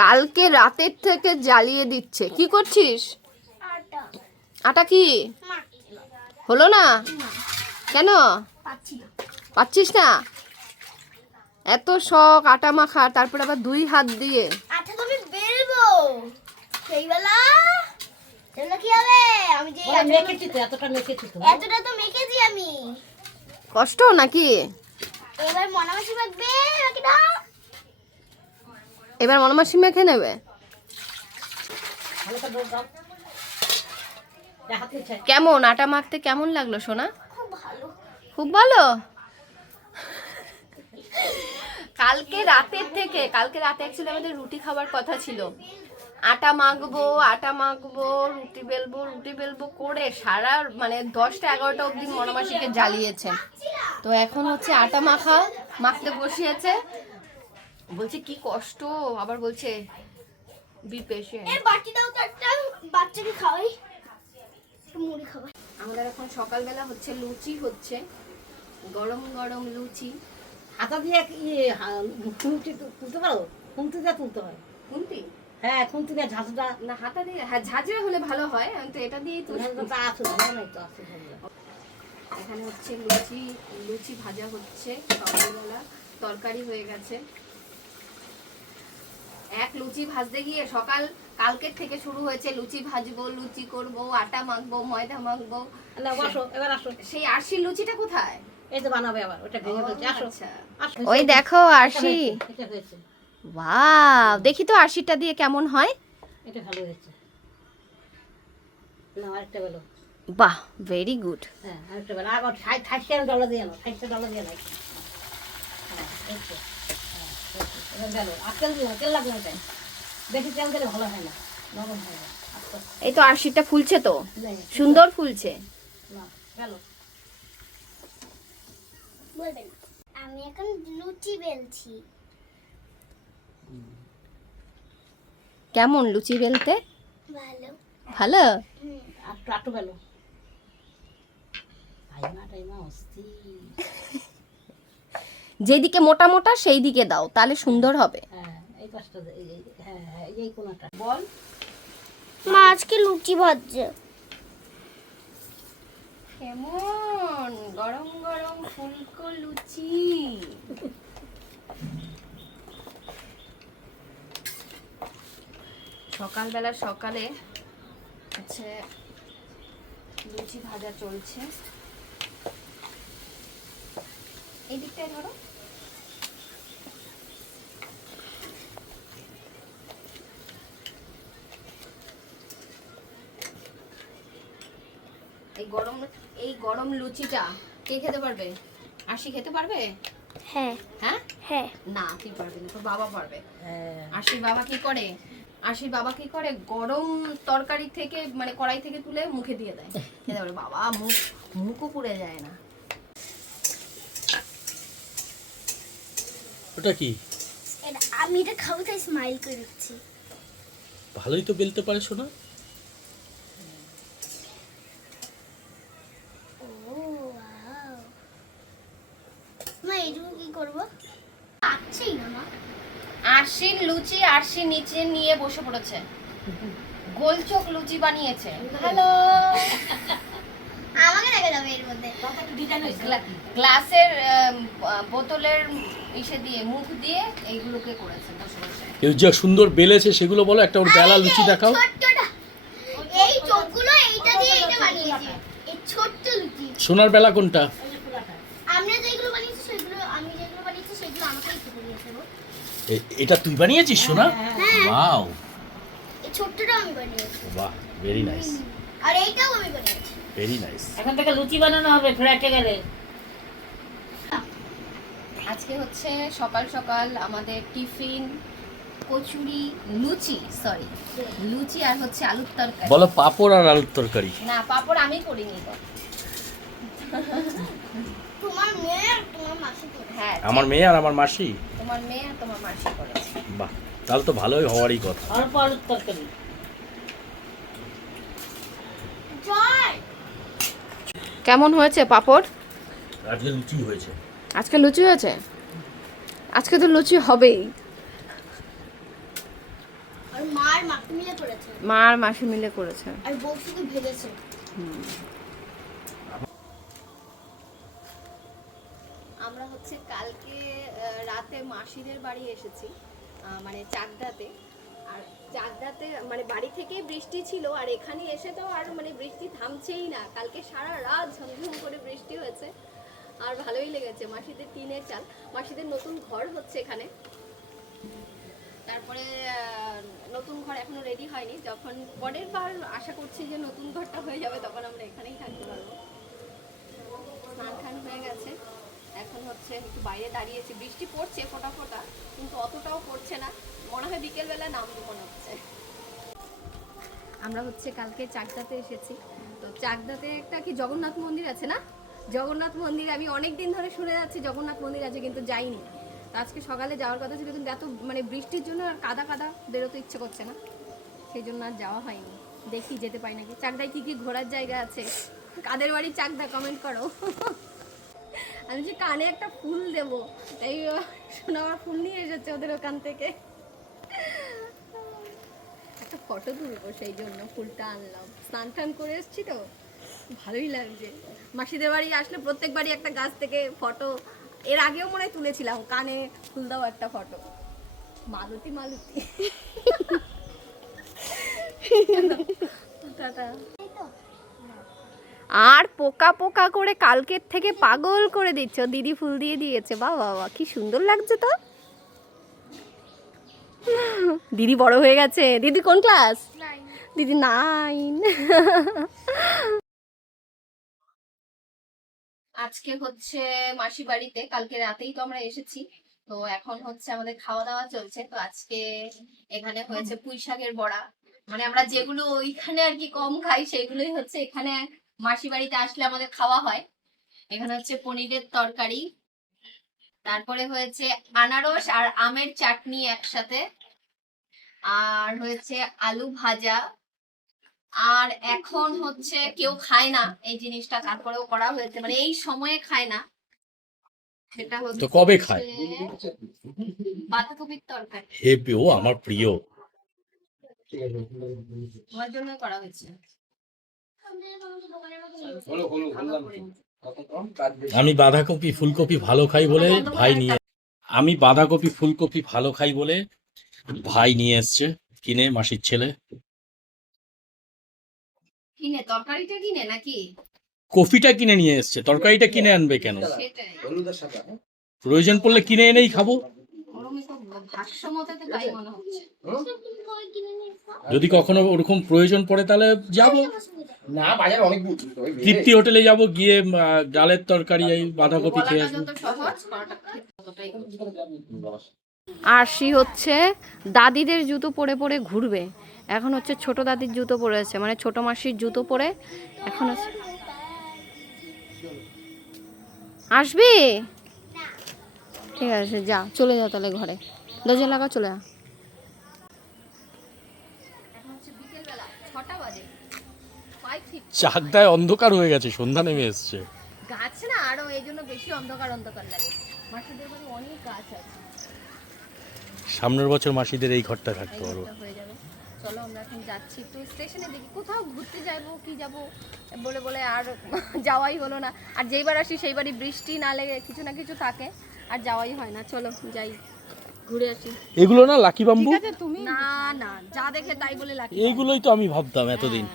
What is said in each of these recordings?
কালকে রাতের থেকে জ্বালিয়ে দিচ্ছে। কি করছিস? আটা কি হলো না? কেন পাচ্ছিস না? এত শখ আটা মাখা, তারপর আবার 2 হাত দিয়ে আটা তো আমি বেলবো সেইবেলা সেটা কি হবে? আমি যে মেখেছি তো, এতটা মেখেছি আমি। কষ্ট নাকি? এবার মনামাসি মাখবে বাকিটা। এবার মনামাসি মেখে নেবে। কেমন আটা মাখতে কেমন লাগলো সোনা? খুব ভালো। খুব ভালো। কালকে রাতে অ্যাকচুয়ালি আমাদের রুটি খাবার কথা ছিল। আটা মাখবো, রুটি বেলবো করে সারা মানে 10টা 11টা অবধি মনামাসিকে জ্বালিয়েছে। তো এখন হচ্ছে আটা মাখতে বসিয়েছে। বলছে কি কষ্ট, আবার বলছে বি পেশেন্ট। এই বাটি দাও তো, একটা বাচ্চাকে খাওয়াই, মুড়ি খাওয়াই। আমাদের এখন সকালবেলা হচ্ছে লুচি হচ্ছে, গরম গরম লুচি। হাতা দিয়ে খুন্তি তুলতে পারো? খুন্তি দিয়ে তুলতে হয়। খুন্তি? হ্যাঁ, খুন্তি দিয়ে ঝাঁঝরা না, হাতা দিয়ে, হ্যাঁ ঝাঁঝরা হলে ভালো হয়। আমি তো এটা দিয়েই তো। আছে, নাই তো আছে। এখানে হচ্ছে লুচি ভাজা হচ্ছে, সকালবেলা তরকারি হয়ে গেছে। এক লুচি ভাজতে গিয়ে কালকের থেকে শুরু হয়েছে, লুচি ভাজবো, লুচি করবো, আটা মাখবো, ময়দা মাখবো। এবার আসো। সেই আরশির লুচিটা কোথায়? এই তো বানাবে আবার, ওটা ভেঙে ফেলছে। আসো। ওই দেখো আরশি। এটা হয়েছে। ওয়াও, দেখি তো আরশিটা দিয়ে কেমন হয়। এটা ভালো হয়েছে। না, আরেকটা বেলো। বাহ, ভেরি গুড। হ্যাঁ, আরেকটা বেলো। আবার $60 দিয়ে নাও, $60 দিয়ে নাও। হ্যাঁ, এই তো। হ্যাঁ, বেলো। আর তেল লাগবে না। বেশি তেল দিলে ভালো হয় না, নরম হয় না। এই তো আরশিটা ফুলছে, তো সুন্দর ফুলছে। না, বেলো। বলবেন আমি এখন লুচি বেলছি। কেমন লুচি বেলতে? ভালো। ভালো। আটু বেলো। টাইমা অস্থির। যেদিকে মোটা মোটা সেই দিকে দাও, তাহলে সুন্দর হবে। হ্যাঁ, এই পাশটা, হ্যাঁ, এই কোণাটা। বল। মা আজকে লুচি ভাজছে। কেমন গরম গরম ফুলকো লুচি। সকালে হচ্ছে লুচি ভাজা চলছে। এই দিকটায় ধরো। এই গরম লুচিটা কে খেতে পারবে? আরশি খেতে পারবে? হ্যাঁ হ্যাঁ হ্যাঁ। না, তুই পারবি না, তোর বাবা পারবে। হ্যাঁ। আরশির বাবা কি করে গরম তরকারি থেকে মানে কড়াই থেকে তুলে মুখে দিয়ে দেয়, খেতে পারে। বাবা মুখও পুড়ে যায় না। ওটা কি? আমি এটা খাবো তাই স্মাইল করে দিচ্ছি। ভালোই তো বেলতে পারে শোনা। মা এইটুকু কি করবো? আছেই না মা। আরশির লুচি আরশি নিচে নিয়ে বসে পড়েছে, গোলচোখ লুচি বানিয়েছে। হ্যালো। আমাকে দেখা যাবে এর মধ্যে। গ্লাসের বোতলের ইসে দিয়ে মুখ দিয়ে এইগুলোকে করেছে বসে বসে। কেউ যা সুন্দর বেলেছে সেগুলো বলো, একটা ওর বেলা লুচি দেখাও। ছোট্টটা এই চোখগুলো এইটা দিয়ে এটা বানিয়েছি, এই ছোট্ট লুচি। সোনার বেলা কোনটা? আমরা যেগুলো বানিয়েছি সেগুলো, আমি যেগুলো বানিয়েছি সেগুলো আমাকেই খেতে দিয়েছে গো। এটা তুই বানিয়েছিস সোনা? ওয়াও, এই ছোট্টটা আমি বানিয়েছি। বাহ, ভেরি নাইস, আর এইটাও আমি বানিয়েছি। Very nice. এখন থেকে লুচি বানানো হবে ফ্ল্যাটে গেলে। আজকে হচ্ছে সকাল আমাদের টিফিন কচুরি, লুচি আর হচ্ছে আলুর তরকারি। বলো পাপড় আর আলুর তরকারি। না, পাপড় আমি করিনি তো। তোমার মেয়ে আর তোমার মাসি করে। হ্যাঁ, আমার মেয়ে আর আমার মাসি। তোমার মেয়ে আর তোমার মাসি করেছে। বাহ, তাহলে তো ভালোই হওয়ারই কথা। অল্প আলুর তরকারি। জয় কেমন হয়েছে পাপড়? আজকে লুচি হয়েছে। আজকে লুচি হয়েছে? আজকে তো লুচি হবেই। আর মার মাকে মিলে করেছে মা আর মাসি মিলে করেছে। আর বউ শুধু ভেজেছে। আমরা হচ্ছে কালকে রাতে মাসিদের বাড়ি এসেছি, মানে চাকদাতে। আর চাকদাতে মানে বাড়ি থেকে বৃষ্টি ছিল, আর এখানে এসে তো আর মানে বৃষ্টি থামছেই না। কালকে সারা রাত ঝমঝম করে বৃষ্টি হয়েছে, আর ভালোই লেগেছে। মাসিদের টিনের চাল, মাসিদের নতুন ঘর হচ্ছে এখানে। তারপরে নতুন ঘর এখনো রেডি হয়নি, যখন পরের বার আশা করছি যে নতুন ঘরটা হয়ে যাবে তখন আমরা এখানেই থাকতে পারবো। স্নান টান হয়ে গেছে, এখন হচ্ছে একটু বাইরে দাঁড়িয়েছি। বৃষ্টি পড়ছে ফোঁটা ফোঁটা, কিন্তু অতটাও পড়ছে না, মনে হয় বিকেলবেলা নামবে মনে হচ্ছে। আমরা হচ্ছে কালকে চাকদাতে এসেছি। তো চাকদাতে একটা কি জগন্নাথ মন্দির আছে না, জগন্নাথ মন্দির আমি অনেক দিন ধরে শুনে যাচ্ছি জগন্নাথ মন্দির আছে, কিন্তু যাইনি। তো আজকে সকালে যাওয়ার কথা ছিল, কিন্তু এত মানে বৃষ্টির জন্য আর কাদা কাদা বেরোতে ইচ্ছে করছে না, সেই জন্য আর যাওয়া হয়নি। দেখি যেতে পাই নাকি। চাকদায় কি কি ঘোরার জায়গা আছে, কাদের বাড়ি চাকদা কমেন্ট করো। আমি যে কানে একটা ফুল দেবো, তাই শোনা আমার ফুল নিয়ে এসেছে ওদের ওখান থেকে। একটা ফটো তুলবো, সেই জন্য ফুলটা আনলাম। স্নান টান করে এসছি তো ভালোই লাগছে। মাসিদের বাড়ি আসলে প্রত্যেকবারই একটা গাছ থেকে ফটো, এর আগেও মনে হয় তুলেছিলাম, কানে ফুল দাও একটা ফটো। মালতী মালতী। টাটা। আর পোকা পোকা করে কালকের থেকে পাগল করে দিচ্ছ। দিদি ফুল দিয়ে দিয়েছে, বাহ বাবা কি সুন্দর লাগছে তো। দিদি বড় হয়ে গেছে। দিদি কোন ক্লাস? দিদি 9। আজকে হচ্ছে মাসি বাড়িতে, কালকে রাতেই তো আমরা এসেছি। তো এখন হচ্ছে আমাদের খাওয়া দাওয়া চলছে। তো আজকে এখানে হয়েছে পুঁই শাকের বড়া, মানে আমরা যেগুলো ওইখানে আর কি কম খাই সেগুলোই হচ্ছে এখানে মাসি বাড়িতে আসলে আমাদের খাওয়া হয়। এখানে হচ্ছে পনিরের তরকারি, তারপরে হয়েছে আনারস আর আমের চাটনি একসাথে, আর হয়েছে আলু ভাজা। আর এখন হচ্ছে কেউ খায় না এই জিনিসটা, তারপরেও করা হয়েছে, মানে এই সময়ে খায় না। সেটা হচ্ছে তো কবে খায়? বাঁধাকপির তরকারি। হেপি, ও আমার প্রিয়। তোমার জন্য করা হয়েছে। আমি বাঁধাকপি ফুলকপি ভালো খাই বলে ভাই নিয়ে, আমি বাঁধাকপি ফুলকপি ভালো খাই বলে ভাই নিয়ে এসছে কিনে, মাসির ছেলে। কিনে? তরকারিটা কিনে নাকি? কফিটা কিনে নিয়ে এসছে, তরকারিটা কিনে আনবে কেন? সেটাই, প্রয়োজন পড়লে কিনে এনেই খাবো। ওরকমই তো ভাষ্য মতে তো তাই মনে হচ্ছে। যদি কখনো ওরকম প্রয়োজন পড়ে তাহলে যাব, না বাজারে অনেক দূর। তৃপ্তি হোটেলে যাব, গিয়ে ডালের তরকারি এই বাঁধাকপি খেয়ে বলাটা আসবো। যত সহজ, করাটা ততটাই কঠিন। আরশি হচ্ছে দাদিদের জুতো পরে পরে ঘুরবে। এখন হচ্ছে ছোট দাদির জুতো পরেছে, মানে ছোট মাসির জুতো পরে এখন আসবি। ঠিক আছে, যা চলে যা তাহলে ঘরে, দরজা লাগা, চলে যা। এখন হচ্ছে বিকেলবেলা 6টা বাজে, 5:50। চাকদায় অন্ধকার হয়ে গেছে, সন্ধ্যা নেমে এসছে। গাছ না আরো, এই জন্য বেশি অন্ধকার অন্ধকার লাগে। মাসিদের বাড়ি অনেক গাছ আছে। সামনের বছর মাসিদের এই ঘরটা থাকতে পারবো। হয়ে যাবে। চলো আমরা এখন যাচ্ছি তো স্টেশনে, দেখি কোথাও ঘুরতে যাবো কি যাবো বলে বলে আর যাওয়াই হলো না। আর যেইবার আসি সেইবারই বৃষ্টি না লেগে কিছু না কিছু থাকে, আর যাওয়াই হয় না। চলো যাই, ঘুরে আসি। এগুলো না লাকি বাম্বু? তুমি না না, যা দেখে তাই বলে লাকি। এইগুলোই তো আমি ভাবতাম এতদিন,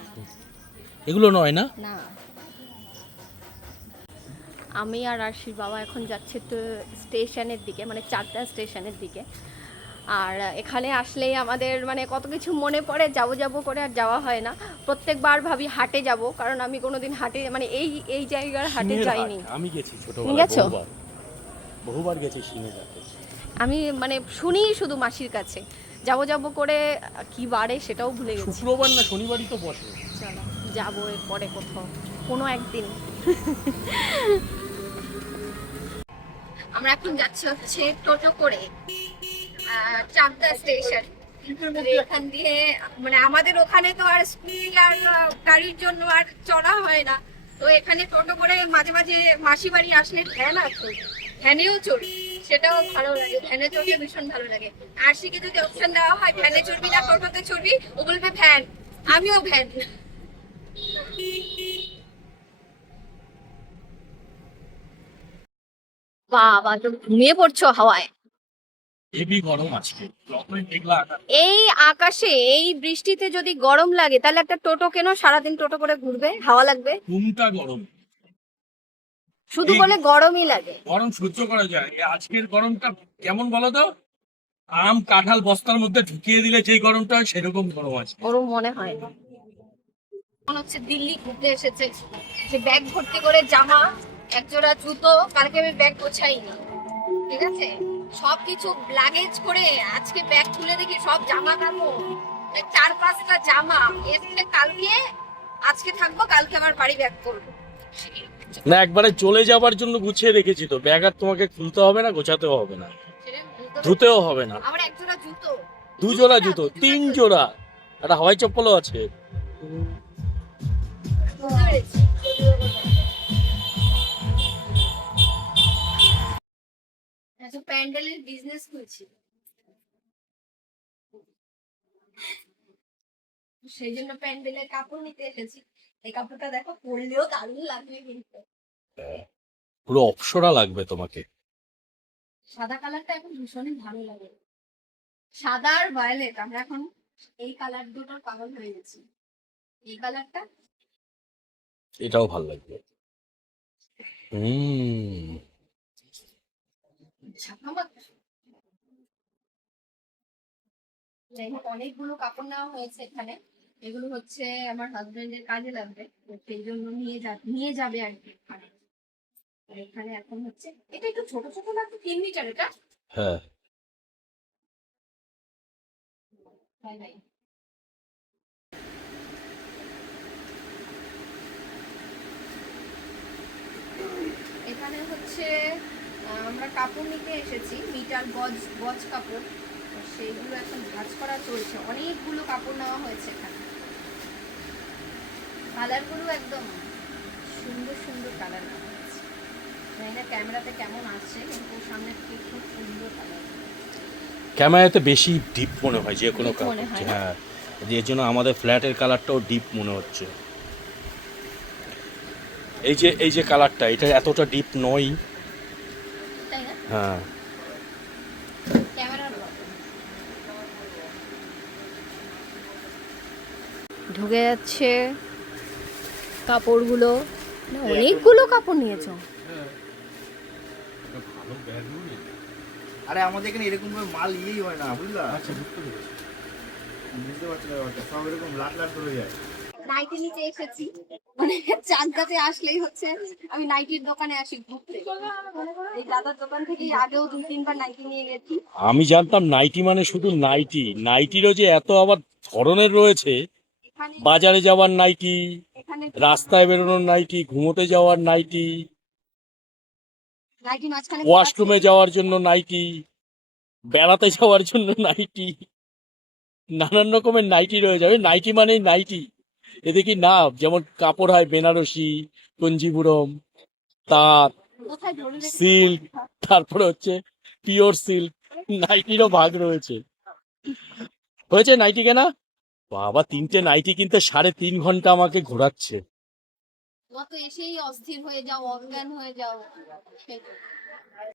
এগুলো নয় না? না, আমি আর আরশির বাবা এখন যাচ্ছে তো স্টেশনের দিকে, মানে চাকদা স্টেশনের দিকে। আর এখানে আসলেই আমাদের মানে কত কিছু মনে পড়ে, যাবো যাবো করে আর যাওয়া হয় না। প্রত্যেকবার ভাবি হাটে যাব, কারণ আমি কোনোদিন হাটে মানে এই জায়গার হাটে যাইনি। আমি গেছি তুমি ছোটবেলায়, গেছো? বহুবার গেছি সিংহের হাটে। আমি মানে শুনি শুধু মাসির কাছে, যাবো যাবো করে কি বারে সেটাও ভুলে গেছি। শুক্রবার না শনিবারই তো বসে। চলো যাবো এরপরে কোথাও কোনো একদিন। আমরা এখন যাচ্ছি হচ্ছে টোটো করে চাকদা স্টেশন। এখান দিয়ে মানে আমাদের ওখানে তো আর স্কুল আর গাড়ির জন্য আর চড়া হয় না, তো এখানে টোটো করে মাঝে মাঝে মাসি বাড়ি আসলে ভ্যান আছে, ভ্যানেও চড়ি। সেটাও ভালো লাগে, ভ্যানে চড়তে ভীষণ ভালো লাগে। আরশিকে যদি অপশন দেওয়া হয় ভ্যানে চড়বি না টোটোতে চড়বি, ও বলবে ভ্যান, আমিও ভ্যান। বাবা তো ঘুমিয়ে পড়ছো হাওয়ায়। হেভি গরম আজকে, যতই মেঘলা আকাশ। এই আকাশে এই বৃষ্টিতে যদি গরম লাগে তাহলে একটা টোটো কেন, সারাদিন টোটো করে ঘুরবে, হাওয়া লাগবে। ঘুমটা গরম, শুধু বলে গরমই লাগে। গরম সহ্য করা যায়। এই আজকের গরমটা কেমন বলো তো, আম কাঁঠাল বস্তার মধ্যে ঢুকিয়ে দিলে যেই গরমটা হয় সেরকম গরম আছে। ওরম মনে হয় না। মনে হচ্ছে দিল্লি ঘুরতে এসেছে, যে ব্যাগ ভর্তি করে জামা, একজোড়া জুতো, কালকে আমি ব্যাগ গোছাইনি, ঠিক আছে, সবকিছু লাগেজ করে আজকে ব্যাগ খুলে দেখি সব জামা কাপড়, 4-5টা জামা এসে কালকে, আজকে থাকবো, কালকে আমার বাড়ি ব্যাগ করবো। না, একবারে চলে যাবার জন্য গুছিয়ে রেখেছি তো, ব্যাগ আর তোমাকে খুলতে হবে না, গোছাতেও হবে না, ধুতেও হবে না। আমার একজোড়া জুতো, 2 জোড়া জুতো, 3 জোড়া, একটা হাওয়াই চপ্পলও আছে। বুঝতে পেরেছি। আচ্ছা, প্যান্ডেলের বিজনেস করছি, সেই জন্য প্যান্ডেলের কাপড় নিতে এসেছি। এই কাপড়টা দেখো, পরলেও দারুণ লাগবে কিন্তু। পুরো অপসরা লাগবে তোমাকে। সাদা কালারটা এখন ভীষণই ভালো লাগে, সাদা আর ভায়োলেট। আমরা এখন এই কালার দুটোর পাগল হয়ে গেছি। এই কালারটা, এটাও ভালো লাগবে। ঝাঁকামাকা। যাই হোক, অনেকগুলো কাপড় নেওয়া হয়েছে এখানে, এগুলো হচ্ছে আমার হাজবেন্ডের কাজে লাগবে, তো সেই জন্য নিয়ে যাবে আর কি এখানে। আর এখানে এখন হচ্ছে, এটা একটু ছোট ছোট লাগবে, 3 মিটার এটা। হ্যাঁ, বাই বাই। এখানে হচ্ছে আমরা কাপড় নিতে এসেছি, মিটার গজ গজ কাপড়, তো সেইগুলো এখন ভাঁজ করা চলছে। অনেকগুলো কাপড় নেওয়া হয়েছে এখানে, কালারগুলো একদম সুন্দর সুন্দর কালার নেওয়া হয়েছে। জানি না ক্যামেরাতে কেমন আসছে, কিন্তু সামনে থেকে খুব সুন্দর কালার। ক্যামেরাতে বেশি ডিপ মনে হয় যে কোনো Deep মনে হয় কালার। না? হ্যাঁ, এর জন্য আমাদের ফ্ল্যাটের কালারটাও ডিপ মনে হচ্ছে। এই যে কালারটা, এটা এতটা ডিপ নয়। তাই না? হ্যাঁ, ক্যামেরার ঢুকে যাচ্ছে কাপড়গুলো। না, অনেকগুলো কাপড় নিয়েছো। আরে আমাদের এখানে এরকম ভাবে মাল ইয়েই হয় না, বুঝলা? বুঝতে পারছি না ব্যাপারটা, সব এরকম লাট লাট হয়ে যায়। নাইটি নিতে এসেছি, মানে চাঁদগাতে আসলেই হচ্ছে আমি নাইটির দোকানে আসি ঘুরতে। এই দাদার দোকান থেকে আগেও 2-3 বার নাইটি নিয়ে গেছি। আমি জানতাম নাইটি মানে শুধু নাইটি, নাইটিরও যে এত আবার ধরনের রয়েছে। এখানে বাজারে যাওয়ার নাইটি, এখানে রাস্তায় বেরোনোর নাইটি, ঘুমোতে যাওয়ার নাইটি, নাইটি মাঝখানে ওয়াশরুমে যাওয়ার জন্য নাইটি, বেড়াতে যাওয়ার জন্য নাইটি, নানান রকমের নাইটি রয়েছে। আমি নাইটি মানেই নাইটি, এদিকে নাম যেমন কাপড় হয় বেনারসি, কঞ্জিপুরম, তাঁত, কোথায় ধরে রেখেছি? সিল্ক, তারপরে হচ্ছে পিওর সিল্ক, নাইটিরও ভাগ রয়েছে। হয়েছে নাইটি কেনা? বাবা, 3টে নাইটি কিনতে 3.5 ঘন্টা আমাকে ঘোরাচ্ছে। তোমার তো এসেই অস্থির হয়ে যাও, অজ্ঞান হয়ে যাও। সেই তো।